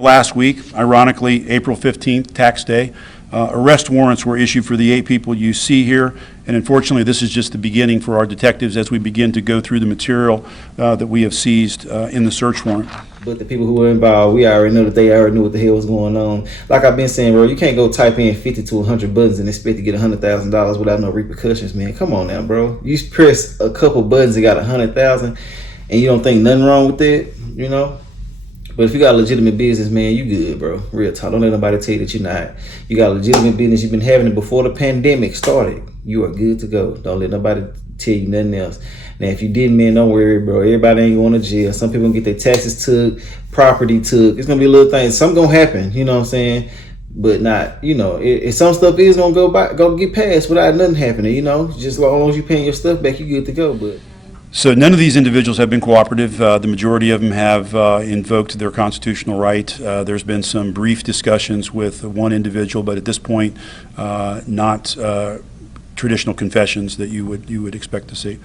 Last week, ironically, April 15th, tax day, arrest warrants were issued for the 8 people you see here, and unfortunately this is just the beginning for our detectives as we begin to go through the material that we have seized in the search warrant. But the people who were involved, we already know that they already knew what the hell was going on. Like I've been saying, bro, you can't go type in 50 to 100 buttons and expect to get $100,000 without no repercussions, man. Come on now, bro. You press a couple buttons and got 100,000 and you don't think nothing wrong with it, you know? But if you got a legitimate business, man, you good, bro. Real talk. Don't let nobody tell you that you're not. You got a legitimate business. You've been having it before the pandemic started. You are good to go. Don't let nobody tell you nothing else. Now, if you didn't, man, don't worry, bro. Everybody ain't going to jail. Some people gonna get their taxes took, property took. It's gonna be a little thing. Something gonna happen. You know what I'm saying? But not, you know, if some stuff is gonna go get passed without nothing happening. You know, just as long as you paying your stuff back, you good to go. But. So none of these individuals have been cooperative. The majority of them have invoked their constitutional right. There's been some brief discussions with one individual, but at this point, not traditional confessions that you would expect to see.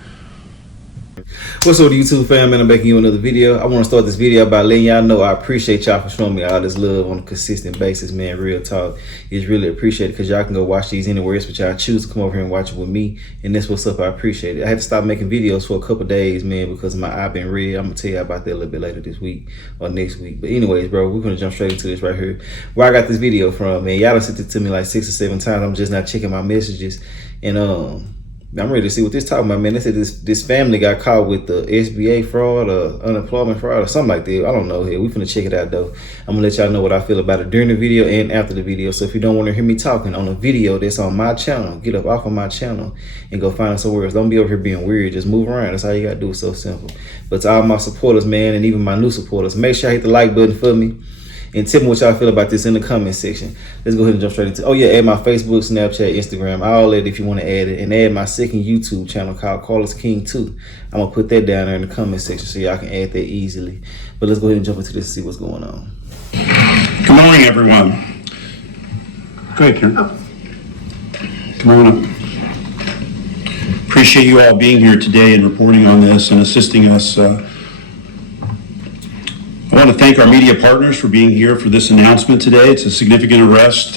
What's up, YouTube fam, man? I'm making you another video. I want to start this video by letting y'all know I appreciate y'all for showing me all this love on a consistent basis, man. Real talk. It's really appreciated because y'all can go watch these anywhere else, but y'all choose to come over here and watch it with me, and that's what's up. I appreciate it. I had to stop making videos for a couple days, man, because my eye been red. I'm gonna tell you about that a little bit later this week or next week. But anyways, bro, we're gonna jump straight into this right here. Where I got this video from, man. Y'all done sent it to me like 6 or 7 times. I'm just not checking my messages, and I'm ready to see what this talking about, man. They said this family got caught with the SBA fraud or unemployment fraud or something like that. I don't know. Hey, we finna check it out though. I'm gonna let y'all know what I feel about it during the video and after the video. So if you don't want to hear me talking on a video that's on my channel, get up off of my channel and go find somewhere else. Don't be over here being weird. Just move around. That's all you gotta do. It's so simple. But to all my supporters, man, and even my new supporters, make sure I hit the like button for me. And tell me what y'all feel about this in the comment section. Let's go ahead and jump straight into. Oh yeah, add my Facebook, Snapchat, Instagram, all that if you want to add it, and add my second YouTube channel called Carlos King 2. I'm gonna put that down there in the comment section so y'all can add that easily. But let's go ahead and jump into this and see what's going on. Good morning, everyone. Go ahead, Karen. Come on up. Appreciate you all being here today and reporting on this and assisting us. I want to thank our media partners for being here for this announcement today. It's a significant arrest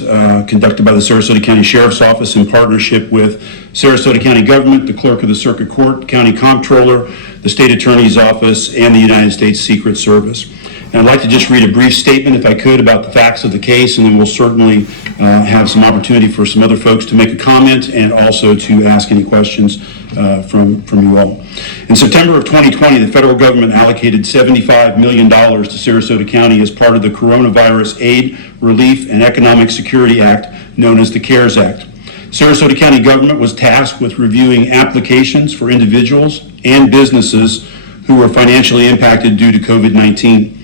conducted by the Sarasota County Sheriff's Office in partnership with Sarasota County Government, the Clerk of the Circuit Court, County Comptroller, the State Attorney's Office, and the United States Secret Service. And I'd like to just read a brief statement, if I could, about the facts of the case, and then we'll certainly have some opportunity for some other folks to make a comment and also to ask any questions from you all. In September of 2020, the federal government allocated $75 million to Sarasota County as part of the Coronavirus Aid, Relief, and Economic Security Act, known as the CARES Act. Sarasota County government was tasked with reviewing applications for individuals and businesses who were financially impacted due to COVID-19.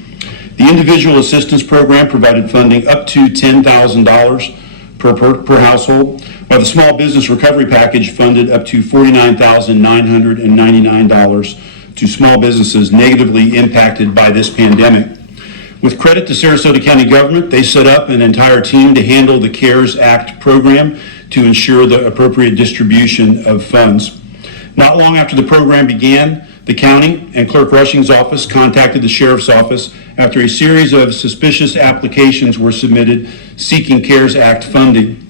The individual assistance program provided funding up to $10,000 per household, while the small business recovery package funded up to $49,999 to small businesses negatively impacted by this pandemic. With credit to Sarasota County government, they set up an entire team to handle the CARES Act program to ensure the appropriate distribution of funds. Not long after the program began, the county and Clerk Rushing's office contacted the Sheriff's Office after a series of suspicious applications were submitted seeking CARES Act funding.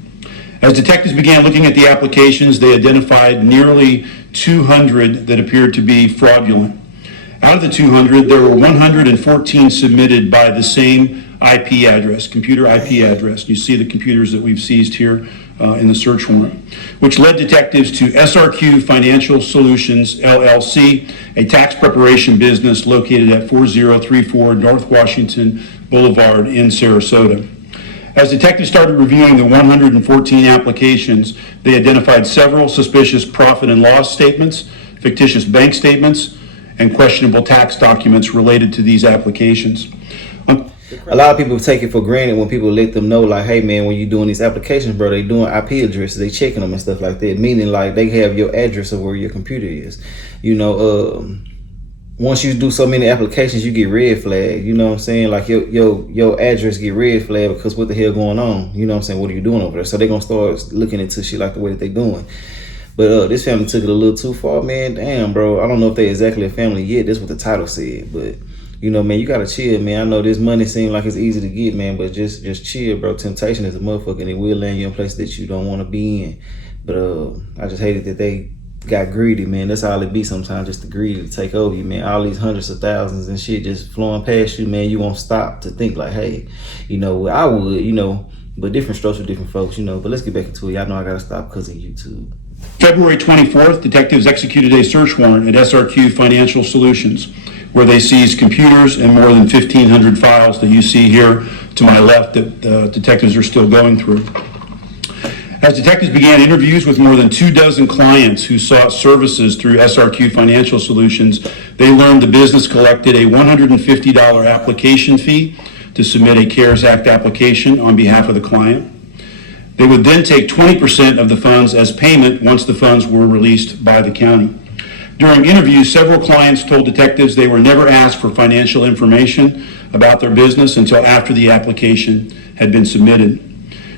As detectives began looking at the applications, they identified nearly 200 that appeared to be fraudulent. Out of the 200, there were 114 submitted by the same IP address, computer IP address. You see the computers that we've seized here in the search warrant, which led detectives to SRQ Financial Solutions, LLC, a tax preparation business located at 4034 North Washington Boulevard in Sarasota. As detectives started reviewing the 114 applications, they identified several suspicious profit and loss statements, fictitious bank statements, and questionable tax documents related to these applications. A lot of people take it for granted when people let them know, like, hey man, when you're doing these applications, bro, they doing IP addresses, they checking them and stuff like that, meaning like they have your address of where your computer is. You know, once you do so many applications, you get red flagged. You know what I'm saying? Like your address get red flagged because what the hell going on? You know what I'm saying? What are you doing over there? So they're gonna start looking into shit like the way that they doing. But this family took it a little too far, man. Damn, bro. I don't know if they exactly a family yet. That's what the title said, but you know, man, you gotta chill, man. I know this money seems like it's easy to get, man, but just chill, bro. Temptation is a motherfucker, and it will land you in places that you don't want to be in. But I just hated that they got greedy, man. That's all it be sometimes, just the greedy to take over you, man. All these hundreds of thousands and shit just flowing past you, man. You won't stop to think like, hey, you know, I would, you know, but different strokes for different folks, you know. But let's get back into it. Y'all know I gotta stop because of YouTube. February 24th, detectives executed a search warrant at SRQ Financial Solutions, where they seized computers and more than 1,500 files that you see here to my left that detectives are still going through. As detectives began interviews with more than 24 clients who sought services through SRQ Financial Solutions, they learned the business collected a $150 application fee to submit a CARES Act application on behalf of the client. They would then take 20% of the funds as payment once the funds were released by the county. During interviews, several clients told detectives they were never asked for financial information about their business until after the application had been submitted.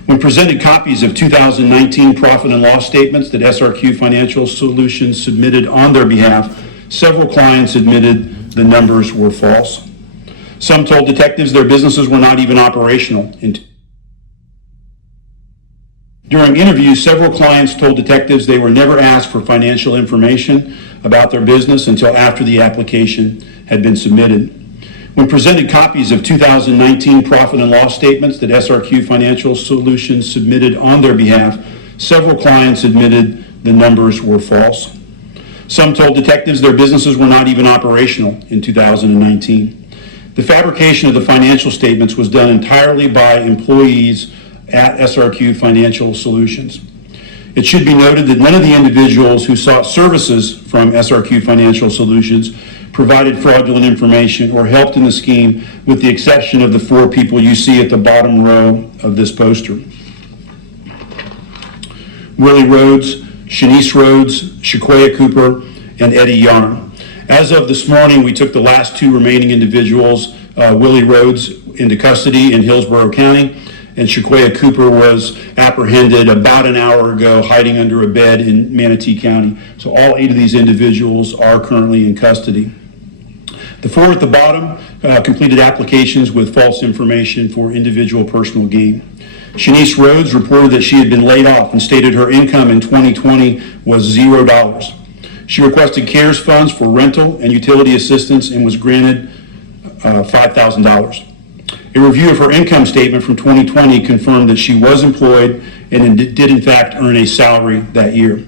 When presented copies of 2019 profit and loss statements that SRQ Financial Solutions submitted on their behalf, several clients admitted the numbers were false. Some told detectives their businesses were not even operational. During interviews, several clients told detectives they were never asked for financial information about their business until after the application had been submitted. When presented copies of 2019 profit and loss statements that SRQ Financial Solutions submitted on their behalf, several clients admitted the numbers were false. Some told detectives their businesses were not even operational in 2019. The fabrication of the financial statements was done entirely by employees at SRQ Financial Solutions. It should be noted that none of the individuals who sought services from SRQ Financial Solutions provided fraudulent information or helped in the scheme, with the exception of the 4 people you see at the bottom row of this poster. Willie Rhodes, Shanice Rhodes, Shaquaya Cooper, and Eddie Yarn. As of this morning, we took the last 2 remaining individuals, Willie Rhodes, into custody in Hillsborough County, and Shaquaya Cooper was apprehended about an hour ago, hiding under a bed in Manatee County. So all 8 of these individuals are currently in custody. The 4 at the bottom completed applications with false information for individual personal gain. Shanice Rhodes reported that she had been laid off and stated her income in 2020 was $0. She requested CARES funds for rental and utility assistance and was granted $5,000. A review of her income statement from 2020 confirmed that she was employed and did in fact earn a salary that year.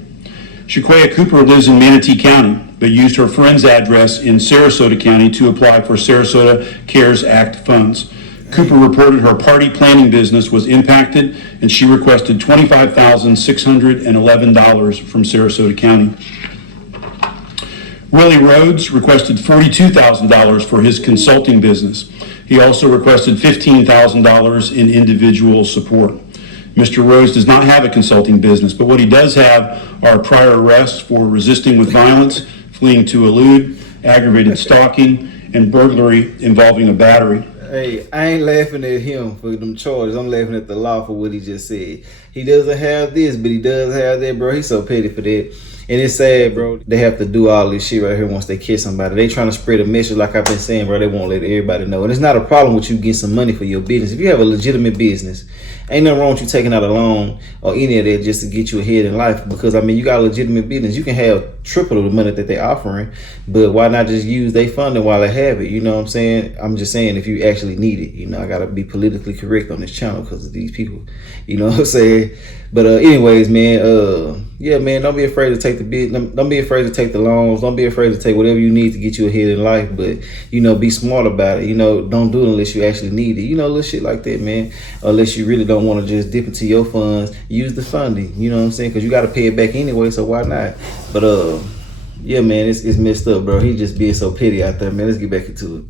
Shaquaya Cooper lives in Manatee County, but used her friend's address in Sarasota County to apply for Sarasota CARES Act funds. Cooper reported her party planning business was impacted, and she requested $25,611 from Sarasota County. Willie Rhodes requested $42,000 for his consulting business. He also requested $15,000 in individual support. Mr. Rhodes does not have a consulting business, but what he does have are prior arrests for resisting with violence, fleeing to elude, aggravated stalking, and burglary involving a battery. Hey, I ain't laughing at him for them charges. I'm laughing at the law for what he just said. He doesn't have this, but he does have that, bro. He's so petty for that. And it's sad, bro. They have to do all this shit right here once they catch somebody. They trying to spread a message, like I've been saying, bro. They won't let everybody know. And it's not a problem with you getting some money for your business. If you have a legitimate business, ain't nothing wrong with you taking out a loan or any of that just to get you ahead in life. Because, I mean, you got a legitimate business. You can have triple of the money that they're offering, but why not just use their funding while they have it? You know what I'm saying? I'm just saying if you actually need it. You know, I got to be politically correct on this channel because of these people. You know what I'm saying? But anyways, man, yeah, man, don't be afraid to take the business. Don't be afraid to take the loans. Don't be afraid to take whatever you need to get you ahead in life. But, you know, be smart about it. You know, don't do it unless you actually need it. You know, little shit like that, man. Unless you really don't want to just dip into your funds, use the funding. You know what I'm saying? Because you got to pay it back anyway, so why not? But, yeah, man, it's messed up, bro. He just being so petty out there, man. Let's get back into it.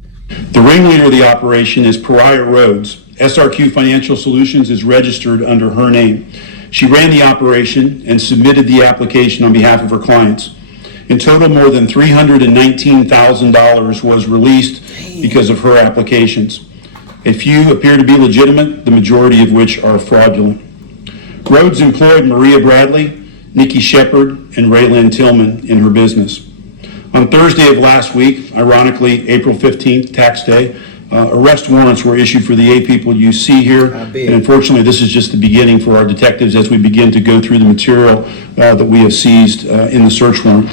The ringleader of the operation is Pariah Rhodes. SRQ Financial Solutions is registered under her name. She ran the operation and submitted the application on behalf of her clients. In total, more than $319,000 was released because of her applications. A few appear to be legitimate, the majority of which are fraudulent. Rhodes employed Maria Bradley, Nikki Shepard, and Raylyn Tillman in her business. On Thursday of last week, ironically, April 15th, tax day, arrest warrants were issued for the 8 people you see here. And unfortunately, this is just the beginning for our detectives as we begin to go through the material that we have seized in the search warrant.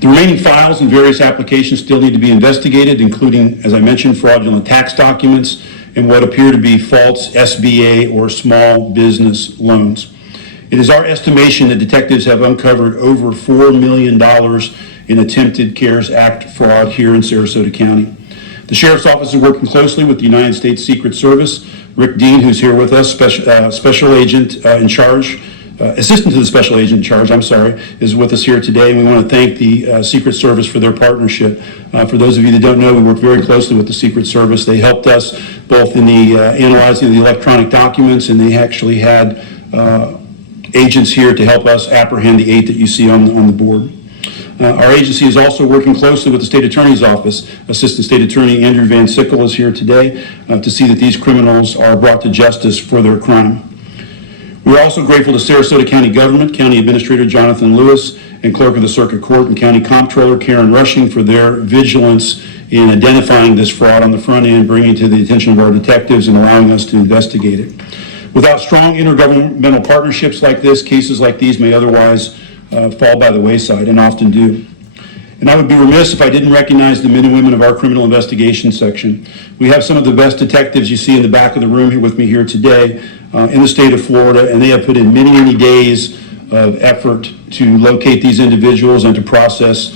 The remaining files and various applications still need to be investigated, including, as I mentioned, fraudulent tax documents and what appear to be false SBA or small business loans. It is our estimation that detectives have uncovered over $4 million in attempted CARES Act fraud here in Sarasota County. The Sheriff's Office is working closely with the United States Secret Service. Rick Dean, who's here with us, Special Agent in charge, Assistant to the Special Agent in charge, is with us here today. And we want to thank the Secret Service for their partnership. For those of you that don't know, we work very closely with the Secret Service. They helped us both in the analyzing of the electronic documents, and they actually had agents here to help us apprehend the 8 that you see on the board. Our agency is also working closely with the State Attorney's Office. Assistant State Attorney Andrew Van Sickle is here today to see that these criminals are brought to justice for their crime. We are also grateful to Sarasota County Government, County Administrator Jonathan Lewis, and Clerk of the Circuit Court and County Comptroller Karen Rushing for their vigilance in identifying this fraud on the front end, bringing it to the attention of our detectives and allowing us to investigate it. Without strong intergovernmental partnerships like this, cases like these may otherwise fall by the wayside, and often do. And I would be remiss if I didn't recognize the men and women of our criminal investigation section. We have some of the best detectives you see in the back of the room here with me here today in the state of Florida, and they have put in many, many days of effort to locate these individuals and to process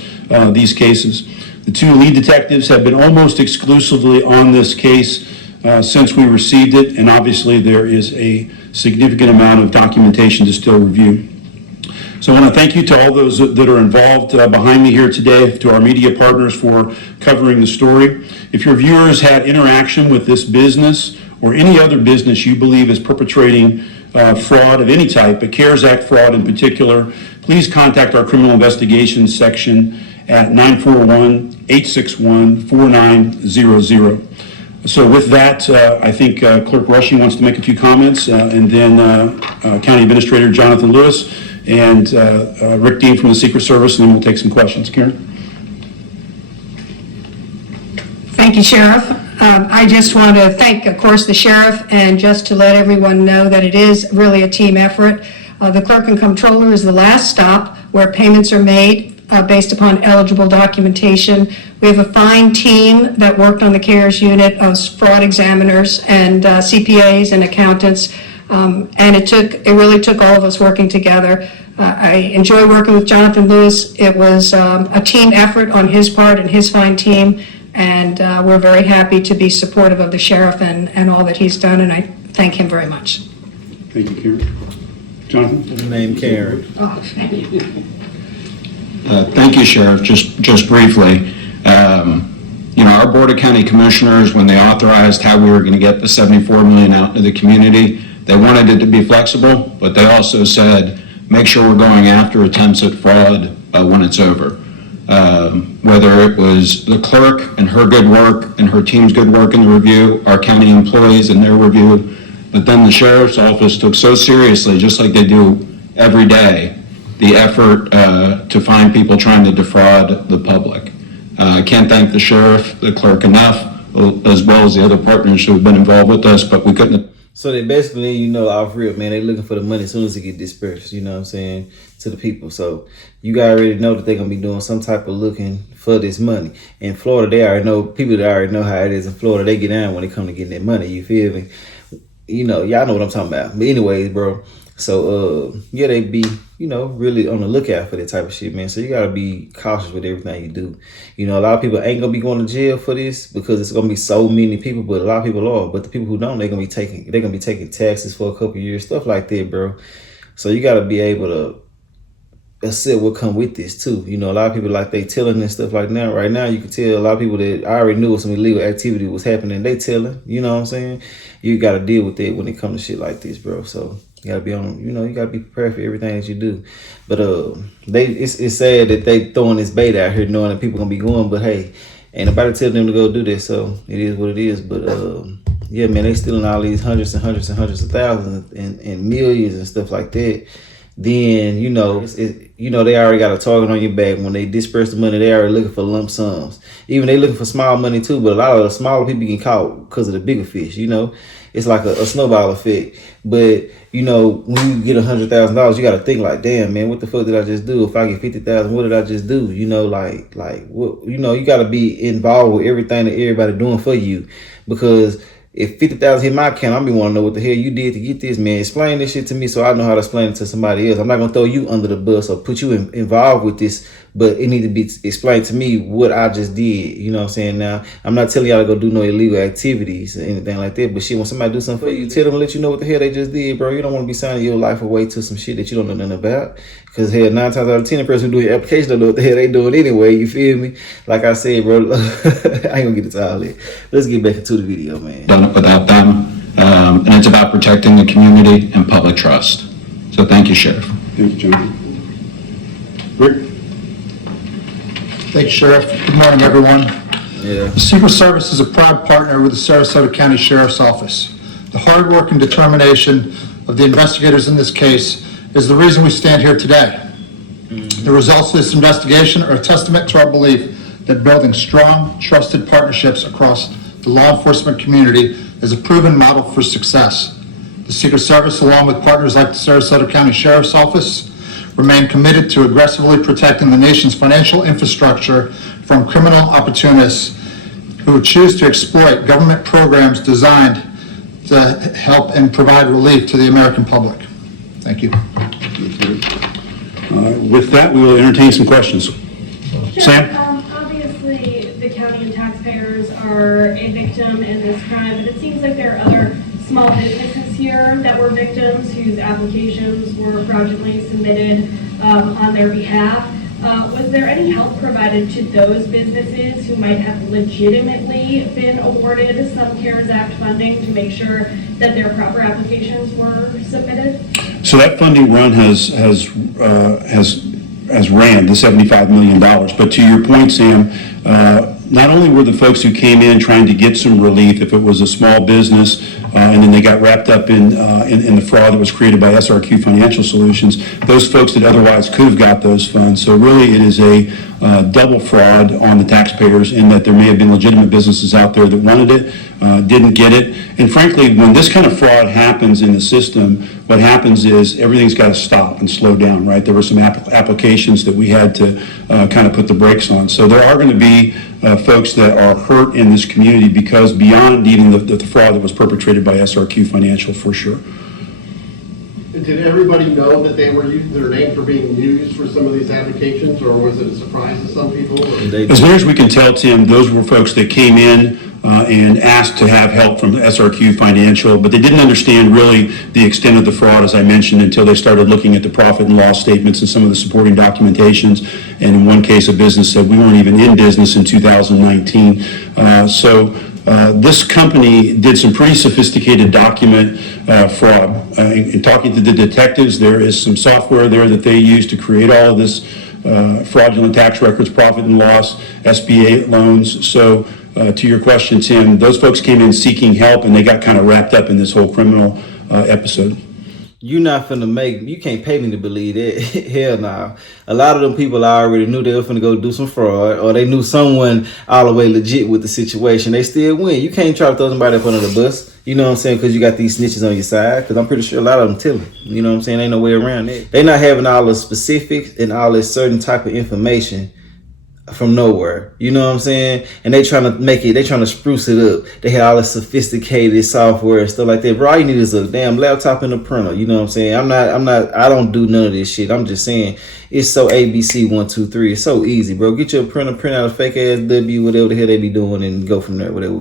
these cases. The 2 lead detectives have been almost exclusively on this case since we received it, and obviously there is a significant amount of documentation to still review. So I want to thank you to all those that are involved behind me here today, to our media partners for covering the story. If your viewers had interaction with this business or any other business you believe is perpetrating fraud of any type, but CARES Act fraud in particular, please contact our criminal investigations section at 941-861-4900. So with that, I think Clerk Rushing wants to make a few comments, and then County Administrator Jonathan Lewis and Rick Dean from the Secret Service, and then we'll take some questions. Karen? Thank you, Sheriff. I just want to thank, of course, the Sheriff, and just to let everyone know that it is really a team effort. The Clerk and Comptroller is the last stop where payments are made based upon eligible documentation. We have a fine team that worked on the CARES unit of fraud examiners and CPAs and accountants. And it really took all of us working together. I enjoy working with Jonathan Lewis. It was a team effort on his part and his fine team, and we're very happy to be supportive of the Sheriff and all that he's done, and I thank him very much. Thank you, Karen. Jonathan? Name Karen. Oh, thank you. Thank you, Sheriff. Just briefly, our Board of County Commissioners, when they authorized how we were going to get the $74 million out to the community, they wanted it to be flexible, but they also said, make sure we're going after attempts at fraud when it's over. Whether it was the clerk and her good work and her team's good work in the review, our county employees and their review, but then the Sheriff's Office took so seriously, just like they do every day, the effort to find people trying to defraud the public. I can't thank the Sheriff, the clerk enough, as well as the other partners who have been involved with us, but we couldn't. So they basically, off rip, man, they looking for the money as soon as it get dispersed, you know what I'm saying, to the people. So you guys already know that they're going to be doing some type of looking for this money. In Florida, they already know, people that already know how it is in Florida, they get down when they come to getting their money, you feel me? Y'all know what I'm talking about. But anyways, bro, so, yeah, they be, really on the lookout for that type of shit, man. So you got to be cautious with everything you do. A lot of people ain't going to be going to jail for this because it's going to be so many people, but a lot of people are. But the people who don't, they're going to be taking taxes for a couple of years, stuff like that, bro. So you got to be able to accept what come with this, too. A lot of people, like, they telling and stuff like that. Right now, you can tell a lot of people that I already knew some illegal activity was happening. They telling, you know what I'm saying? You got to deal with it when it comes to shit like this, bro. So you gotta be on, you gotta be prepared for everything that you do. But it's sad that they throwing this bait out here knowing that people gonna be going, but hey, ain't nobody telling them to go do this, so it is what it is. But yeah, man, they stealing all these hundreds and hundreds and hundreds of thousands and millions and stuff like that. then you know they already got a target on your back. When they disperse the money, they already looking for lump sums. Even they looking for small money too, but a lot of the smaller people get caught because of the bigger fish. It's like a snowball effect. But when you get $100,000, you got to think like, damn man, what the fuck did I just do? If I get 50,000, what did I just do? What you got to be involved with everything that everybody doing for you, because if 50,000 hit my account, I'm be want to know what the hell you did to get this, man. Explain this shit to me so I know how to explain it to somebody else. I'm not gonna throw you under the bus or put you involved with this, but it need to be explained to me what I just did. You know what I'm saying? Now, I'm not telling y'all to go do no illegal activities or anything like that, but shit, when somebody do something for you, tell them to let you know what the hell they just did, bro. You don't want to be signing your life away to some shit that you don't know nothing about. Because hell, 9 times out of 10, the person who doing your application don't know what the hell they doing anyway. You feel me? Like I said, bro, I ain't gonna get into all that. Let's get back into the video, man. Done it without them, and it's about protecting the community and public trust. So thank you, Sheriff. Thank you, John. Rick? Thank you, Sheriff. Good morning, everyone. Yeah. The Secret Service is a proud partner with the Sarasota County Sheriff's Office. The hard work and determination of the investigators in this case is the reason we stand here today. The results of this investigation are a testament to our belief that building strong, trusted partnerships across the law enforcement community is a proven model for success. The Secret Service, along with partners like the Sarasota County Sheriff's Office, remain committed to aggressively protecting the nation's financial infrastructure from criminal opportunists who choose to exploit government programs designed to help and provide relief to the American public. Thank you. With that, we will entertain some questions. Sure. Sam? Obviously, the county and taxpayers are a victim in this crime, but it seems like there are other small businesses here that were victims whose applications were fraudulently submitted on their behalf. Was there any help provided to those businesses who might have legitimately been awarded some CARES Act funding to make sure that their proper applications were submitted? So that funding run has ran the $75 million. But to your point, Sam, not only were the folks who came in trying to get some relief, if it was a small business, and then they got wrapped up in the fraud that was created by SRQ Financial Solutions, those folks that otherwise could have got those funds. So really it is a double fraud on the taxpayers, in that there may have been legitimate businesses out there that wanted it, didn't get it. And frankly, when this kind of fraud happens in the system, what happens is everything's got to stop and slow down, right? There were some applications that we had to kind of put the brakes on. So there are going to be folks that are hurt in this community, because beyond even the fraud that was perpetrated by SRQ Financial, for sure. Did everybody know that their names were being used for some of these applications, or was it a surprise to some people? As near as we can tell, Tim, those were folks that came in and asked to have help from SRQ Financial, but they didn't understand really the extent of the fraud, as I mentioned, until they started looking at the profit and loss statements and some of the supporting documentations. And in one case, a business said we weren't even in business in 2019. This company did some pretty sophisticated document fraud. In talking to the detectives, there is some software there that they use to create all of this fraudulent tax records, profit and loss, SBA loans. So to your question, Tim, those folks came in seeking help, and they got kind of wrapped up in this whole criminal episode. You can't pay me to believe that. Hell no. A lot of them people I already knew they were finna go do some fraud, or they knew someone all the way legit with the situation. They still win. You can't try to throw somebody up under the bus. You know what I'm saying? Because you got these snitches on your side. Because I'm pretty sure a lot of them tell them. You know what I'm saying? Ain't no way around it. They not having all the specifics and all this certain type of information from nowhere. You know what I'm saying? And they trying to spruce it up. They had all this sophisticated software and stuff like that. Bro, all you need is a damn laptop and a printer. You know what I'm saying? I don't do none of this shit. I'm just saying it's so ABC 1, 2, 3. It's so easy, bro. Get your printer, print out a fake ass W, whatever the hell they be doing, and go from there, whatever.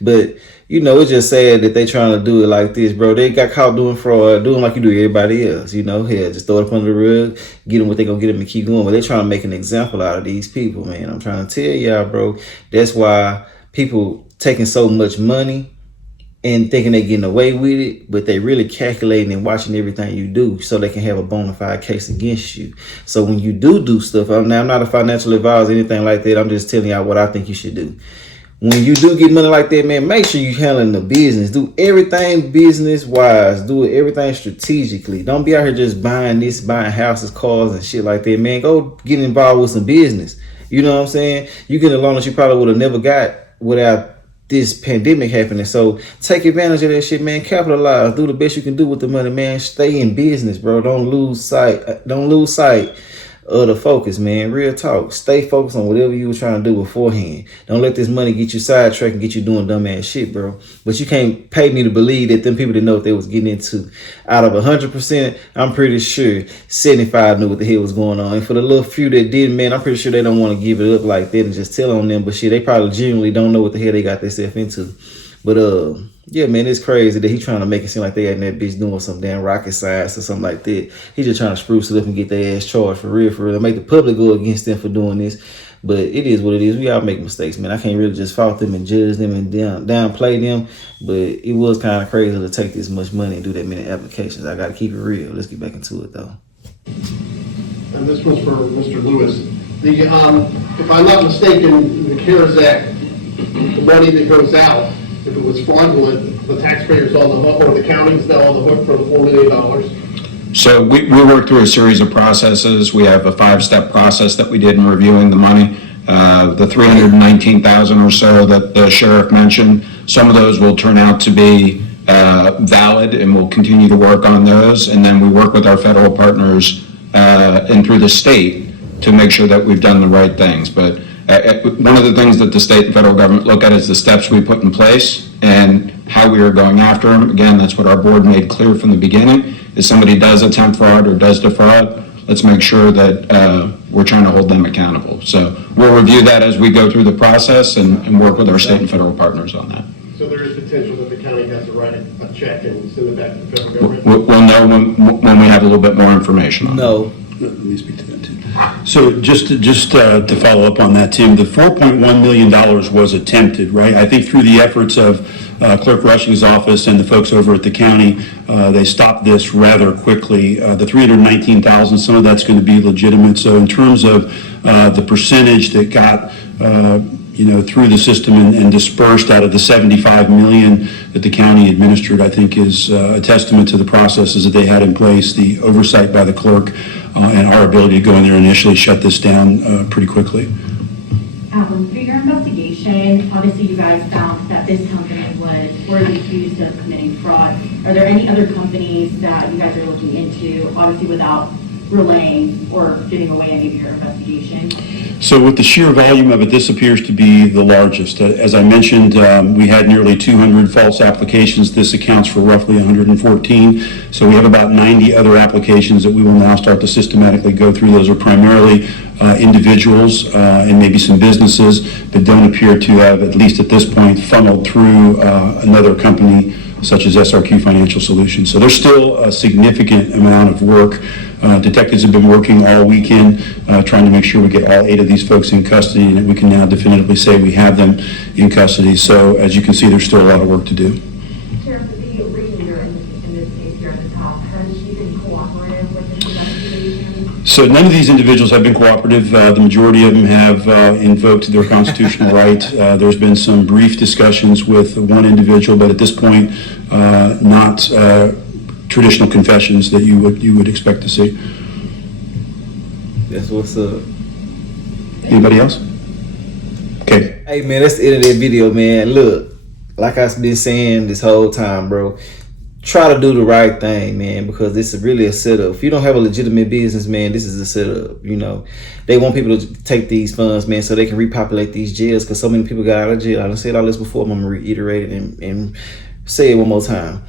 But it's just sad that they trying to do it like this, bro. They got caught doing fraud, doing like you do everybody else, hell, just throw it up under the rug, get them what they gonna get them and keep going. But they trying to make an example out of these people, man. I'm trying to tell y'all, bro, that's why people taking so much money and thinking they getting away with it, but they really calculating and watching everything you do so they can have a bona fide case against you. So when you do stuff, I'm not a financial advisor or anything like that. I'm just telling y'all what I think you should do. when you do get money like that, man, make sure you handling the business. Do everything business wise. Do everything strategically. Don't be out here just buying houses, cars, and shit like that, man. Go get involved with some business. You know what I'm saying? You get a loan that you probably would have never got without this pandemic happening. So take advantage of that shit, man. Capitalize. Do the best you can do with the money, man. Stay in business, bro. Don't lose sight. Don't lose sight of the focus, man. Real talk. Stay focused on whatever you were trying to do beforehand. Don't let this money get you sidetracked and get you doing dumb ass shit, bro. But you can't pay me to believe that them people didn't know what they was getting into. Out of 100%, I'm pretty sure 75 knew what the hell was going on. And for the little few that didn't, man, I'm pretty sure they don't want to give it up like that and just tell on them. But shit, they probably genuinely don't know what the hell they got themselves into. But yeah, man, it's crazy that he trying to make it seem like they had that bitch doing some damn rocket science or something like that. He's just trying to spruce it up and get their ass charged for real, and make the public go against them for doing this. But it is what it is. We all make mistakes, man. I can't really just fault them and judge them and downplay them. But it was kind of crazy to take this much money and do that many applications. I got to keep it real. Let's get back into it, though. And this one's for Mr. Lewis. If I'm not mistaken, the CARES Act, the money that goes out, if it was fraudulent, the taxpayers on the hook, or the county's now on the hook for the $4 million? So we worked through a series of processes. We have a 5-step process that we did in reviewing the money. The 319,000 or so that the sheriff mentioned, some of those will turn out to be valid, and we'll continue to work on those. And then we work with our federal partners and through the state to make sure that we've done the right things. But one of the things that the state and federal government look at is the steps we put in place and how we are going after them. Again, that's what our board made clear from the beginning. If somebody does attempt fraud or does defraud, let's make sure that we're trying to hold them accountable. So we'll review that as we go through the process and work with our state and federal partners on that. So there is potential that the county has to write a check and send it back to the federal government? We'll know when we have a little bit more information on that. No. Let me speak to that, too. So just to follow up on that, Tim, the $4.1 million was attempted, right? I think through the efforts of Clerk Rushing's office and the folks over at the county, they stopped this rather quickly. The 319,000, some of that's going to be legitimate. So in terms of the percentage that got through the system and dispersed out of the 75 million that the county administered, I think is a testament to the processes that they had in place, the oversight by the clerk, and our ability to go in there and initially shut this down pretty quickly. For your investigation, obviously you guys found that this company were accused of committing fraud. Are there any other companies that you guys are looking into, obviously without relaying or giving away any of your investigation? So with the sheer volume of it, this appears to be the largest. As I mentioned, we had nearly 200 false applications. This accounts for roughly 114. So we have about 90 other applications that we will now start to systematically go through. Those are primarily individuals and maybe some businesses that don't appear to have, at least at this point, funneled through another company such as SRQ Financial Solutions. So there's still a significant amount of work. Detectives have been working all weekend trying to make sure we get all 8 of these folks in custody, and we can now definitively say we have them in custody. So as you can see, there's still a lot of work to do. Sheriff, the leader in this case here at the top, has she been cooperative with this investigation? So none of these individuals have been cooperative. The majority of them have invoked their constitutional right. There's been some brief discussions with one individual, but at this point, not traditional confessions that you would expect to see. That's what's up. Anybody else? Okay. Hey, man, that's the end of that video, man. Look, like I've been saying this whole time, bro, try to do the right thing, man, because this is really a setup. If you don't have a legitimate business, man, this is a setup, They want people to take these funds, man, so they can repopulate these jails, because so many people got out of jail. I've said all this before, I'm going to reiterate it and say it one more time.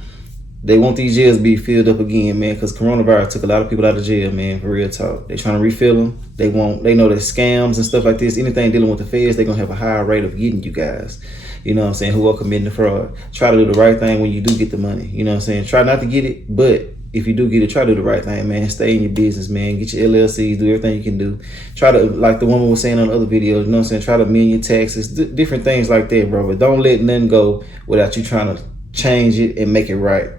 They want these jails to be filled up again, man, because coronavirus took a lot of people out of jail, man, for real talk. They trying to refill them. They know that scams and stuff like this, anything dealing with the feds, they're going to have a higher rate of getting you guys, who are committing the fraud. Try to do the right thing when you do get the money, Try not to get it, but if you do get it, try to do the right thing, man. Stay in your business, man. Get your LLCs, do everything you can do. Try to, like the woman was saying on other videos, try to amend your taxes, different things like that, bro. But don't let nothing go without you trying to change it and make it right.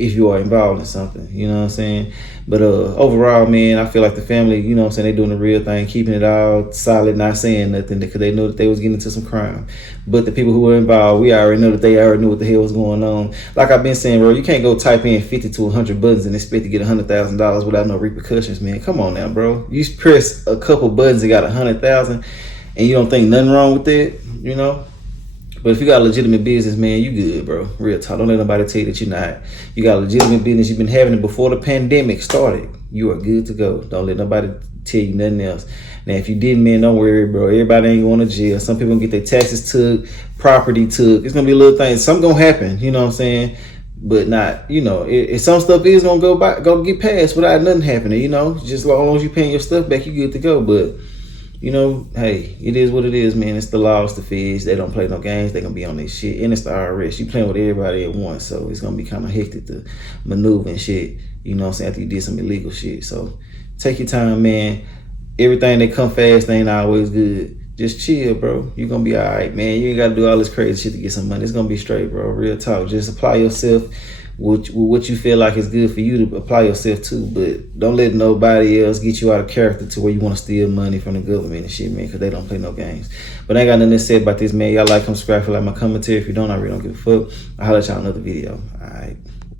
if you are involved in something, you know what I'm saying? But overall, man, I feel like the family, you know what I'm saying, they doing the real thing, keeping it all solid, not saying nothing, because they know that they was getting into some crime. But the people who were involved, we already know that they already knew what the hell was going on. Like I've been saying, bro, you can't go type in 50 to 100 buttons and expect to get $100,000 without no repercussions, man. Come on now, bro. You press a couple buttons and got 100,000, and you don't think nothing wrong with it, you know? But if you got a legitimate business, man, you good, bro. Real talk. Don't let nobody tell you that you're not. You got a legitimate business. You've been having it before the pandemic started. You are good to go. Don't let nobody tell you nothing else. Now, if you didn't, man, don't worry, bro. Everybody ain't going to jail. Some people gonna get their taxes took, property took. It's gonna be a little thing. Something gonna happen. You know what I'm saying? But not, you know, if some stuff is gonna go get passed without nothing happening. You know, just as long as you paying your stuff back, you good to go. But you know, hey, it is what it is, man. It's the laws, the feds. They don't play no games. They gonna be on their shit. And it's the IRS. You playing with everybody at once, so it's gonna be kind of hectic to maneuver and shit. You know what I'm saying? After you did some illegal shit. So take your time, man. Everything that come fast ain't always good. Just chill, bro. You're gonna be all right, man. You ain't gotta do all this crazy shit to get some money. It's gonna be straight, bro. Real talk. Just apply yourself with what you feel like is good for you to apply yourself to, but don't let nobody else get you out of character to where you want to steal money from the government and shit, man, because they don't play no games. But I ain't got nothing to say about this, man. Y'all like, subscribe, like my commentary. If you don't, I really don't give a fuck. I'll holler at y'all in another video. All right.